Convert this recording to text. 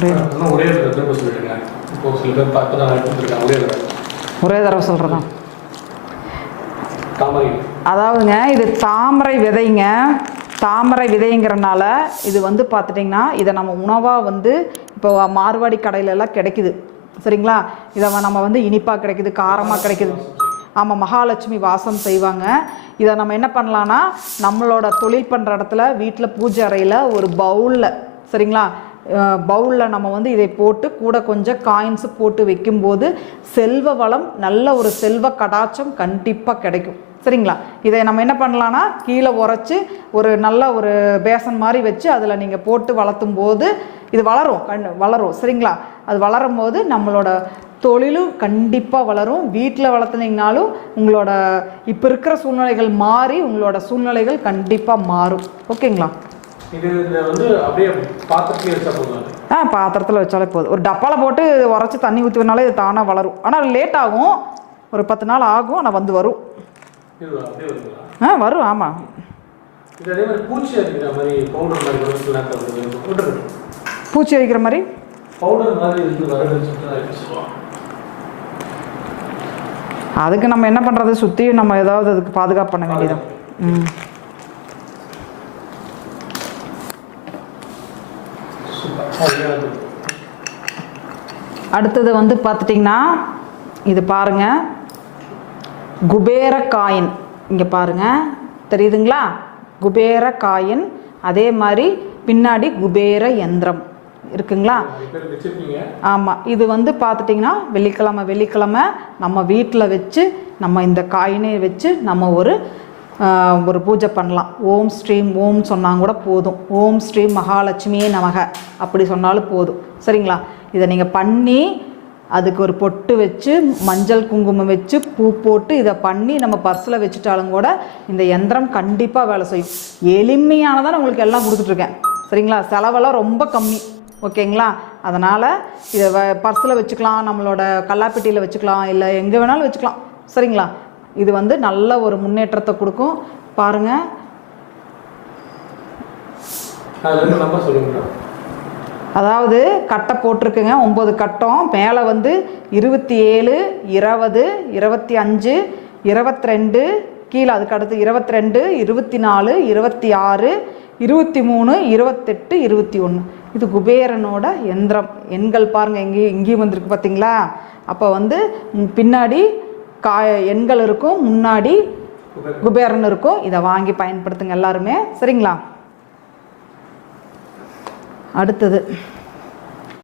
பேர் பார்த்து நான் கொடுத்துருக்கேன் ஒரே தடவை. ஒரே தடவை சொல்கிறதா தாமரை. அதாவதுங்க இது தாமரை விதைங்க. தாமரை விதைங்கிறனால இது வந்து பார்த்துட்டிங்கன்னா இதை நம்ம உணவாக வந்து இப்போ மார்வாடி கடையில எல்லாம் கிடைக்குது. சரிங்களா? இதை நம்ம வந்து இனிப்பாக கிடைக்குது காரமாக கிடைக்குது. ஆமாம் மகாலட்சுமி வாசம் செய்வாங்க. இதை நம்ம என்ன பண்ணலான்னா நம்மளோட தொழில் பண்ணுற இடத்துல வீட்டில் பூஜை அறையில் ஒரு பவுலில் சரிங்களா? பவுலில் நம்ம வந்து இதை போட்டு கூட கொஞ்சம் காயின்ஸ் போட்டு வைக்கும்போது செல்வ வளம் நல்ல ஒரு செல்வ கடாச்சம் கண்டிப்பாக கிடைக்கும். சரிங்களா? இதை நம்ம என்ன பண்ணலான்னா கீழே உரைச்சி ஒரு நல்ல ஒரு பேசன் மாதிரி வச்சு அதில் நீங்கள் போட்டு வளர்த்தும் போது இது வளரும் கண் வளரும். சரிங்களா? அது வளரும் போது நம்மளோட தொழிலும் கண்டிப்பாக வளரும். வீட்டில் வளர்த்துனீங்கனாலும் உங்களோட இப்போ இருக்கிற சூழ்நிலைகள் மாறி உங்களோட சூழ்நிலைகள் கண்டிப்பாக மாறும். ஓகேங்களா? இது இந்த வந்து அப்படியே பாத்திரத்தையே வச்சா போதும் அது. ஆ பாத்திரத்தில் வச்சாலே போதும். ஒரு டப்பாவில் போட்டு உரைச்சி தண்ணி ஊற்றினாலே இது தானாக வளரும். ஆனால் லேட் ஆகும். ஒரு பத்து நாள் ஆகும் ஆனால் வந்து வரும். ஆ வரும் ஆமாம் பூச்சி அடிக்கிற மாதிரி அதுக்கு நம்ம என்ன பண்ணுறது சுற்றியும் நம்ம ஏதாவது அதுக்கு பாதுகாப்பு பண்ண வேண்டியதான் ம். அடுத்தது வந்து பார்த்துட்டிங்கன்னா இது பாருங்க. குபேர காயின் இங்கே பாருங்க. தெரியுதுங்களா? குபேர காயின் அதே மாதிரி பின்னாடி குபேர யந்திரம். இருக்குங்களா? ஆமாம் இது வந்து பார்த்துட்டிங்கன்னா வெள்ளிக்கிழமை வெள்ளிக்கிழமை நம்ம வீட்டில் வச்சு நம்ம இந்த காயினை வச்சு நம்ம ஒரு ஒரு பூஜை பண்ணலாம். ஓம் ஸ்ரீம் ஓம் சொன்னாங்க கூட போதும். ஓம் ஸ்ரீம் மகாலட்சுமியே நமக. அப்படி சொன்னாலும் போதும். சரிங்களா? இதை நீங்கள் பண்ணி அதுக்கு ஒரு பொட்டு வச்சு மஞ்சள் குங்குமம் வச்சு பூ போட்டு இதை பண்ணி நம்ம பர்ஸில் வச்சுட்டாலும் கூட இந்த எந்திரம் கண்டிப்பாக வேலை செய்யும். எளிமையானதான் உங்களுக்கு எல்லாம் கொடுத்துட்ருக்கேன் சரிங்களா? செலவெல்லாம் ரொம்ப கம்மி. ஓகேங்களா? அதனால் இதை வ பர்ஸில் வச்சுக்கலாம் நம்மளோட கல்லாப்பெட்டியில் வச்சுக்கலாம் இல்லை எங்கே வேணாலும் வச்சுக்கலாம். சரிங்களா? இது வந்து நல்ல ஒரு முன்னேற்றத்தை கொடுக்கும். பாருங்கள் அதாவது கட்டை போட்டிருக்குங்க ஒம்பது கட்டம். மேலே வந்து இருபத்தி ஏழு இருபது இருபத்தி அஞ்சு இருபத்தி ரெண்டு கீழே அதுக்கு அடுத்து இருபத்தி ரெண்டு இருபத்தி நாலு இருபத்தி ஆறு இருபத்தி மூணு இருபத்தெட்டு இருபத்தி ஒன்று இது குபேரனோட எந்திரம். எண்கள் பாருங்கள் எங்கேயும் இங்கேயும் வந்திருக்கு பார்த்தீங்களா? அப்போ வந்து பின்னாடி கா எண்கள் இருக்கும் முன்னாடி குபேரன் இருக்கும். இதை வாங்கி பயன்படுத்துங்க எல்லாருமே. சரிங்களா? அடுத்தது.